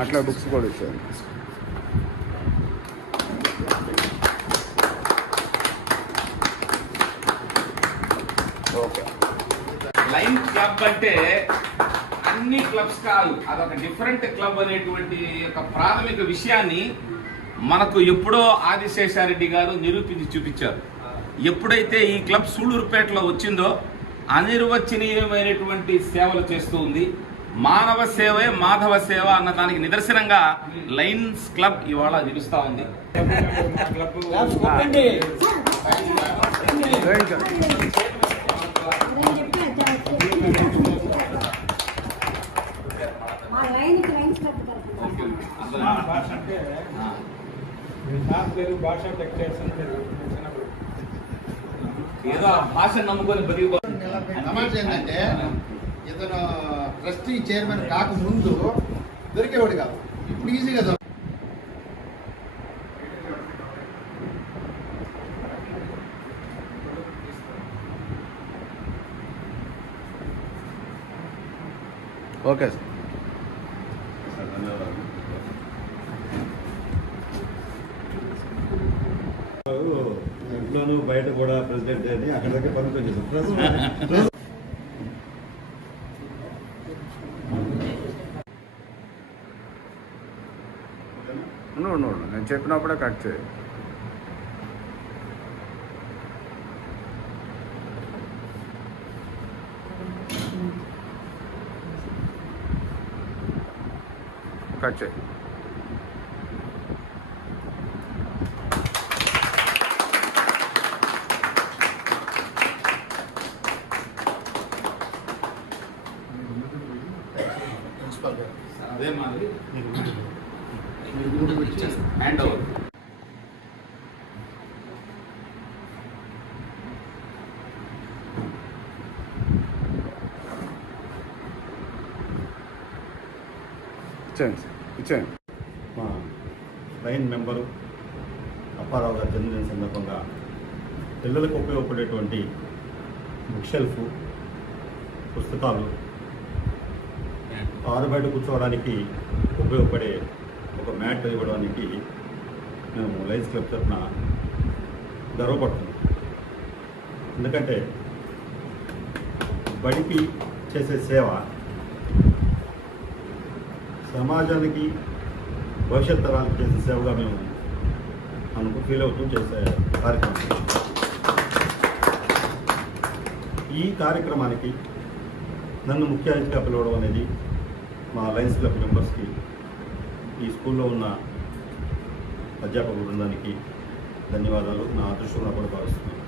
అట్లా బుక్స్ కూడా ఇచ్చాను. ఓకే, లైన్ క్లబ్ అంటే అన్ని క్లబ్స్ కాదు, అదొక డిఫరెంట్ క్లబ్ అనేటువంటి ఒక ప్రాథమిక విషయాన్ని మనకు ఎప్పుడో ఆదిశేషారెడ్డి గారు నిరూపించి చూపించారు. ఎప్పుడైతే ఈ క్లబ్ సూళ్లూరుపేటలో వచ్చిందో అనిర్వచనీయమైనటువంటి సేవలు చేస్తూ ఉంది. మానవ సేవే మాధవ సేవ అన్న దానికి నిదర్శనంగా లయన్స్ క్లబ్ ఇవాళ నిలుస్తా ఉంది. ఏదో భాష నమ్ముకొని బతికి సమస్య ఏంటంటే ఇతను ట్రస్టీ చైర్మన్ కాకముందు దొరికేవాడు కాదు, ఇప్పుడు ఈజీగా దొరక. Okay sir. ఇంట్లోనూ బయట కూడా ప్రెసిడెంట్ అని అక్కడికే పర్మిషన్ చేశారు. నేను చెప్పినప్పుడే కట్ చేయి. కట్ చేయి. అదే మాదిరి హ్యాండ్ ఓవర్. ఇచ్చేయండి. మా లైన్ మెంబరు అప్పారావు గారి జన్మదిన సందర్భంగా పిల్లలకు ఉపయోగపడేటువంటి బుక్ షెల్ఫ్, పుస్తకాలు, ఆరు బయట కూర్చోవడానికి ఉపయోగపడే ఒక మ్యాట్ ఇవ్వడానికి మేము లయన్స్ క్లబ్ తరఫున గర్వపడుతున్నాం. ఎందుకంటే బడికి చేసే సేవ సమాజానికి, భవిష్యత్ తరాలకు చేసే సేవగా మేము ఫీల్ అవుతూ చేసే కార్యక్రమం. ఈ కార్యక్రమానికి నన్ను ముఖ్య అతిథిగా పిలవడం అనేది మా లయన్స్ క్లబ్ మెంబర్స్కి, ఈ స్కూల్లో ఉన్న అధ్యాపక బృందానికి ధన్యవాదాలు. నా అదృష్టంగా కూడా భావిస్తున్నాను.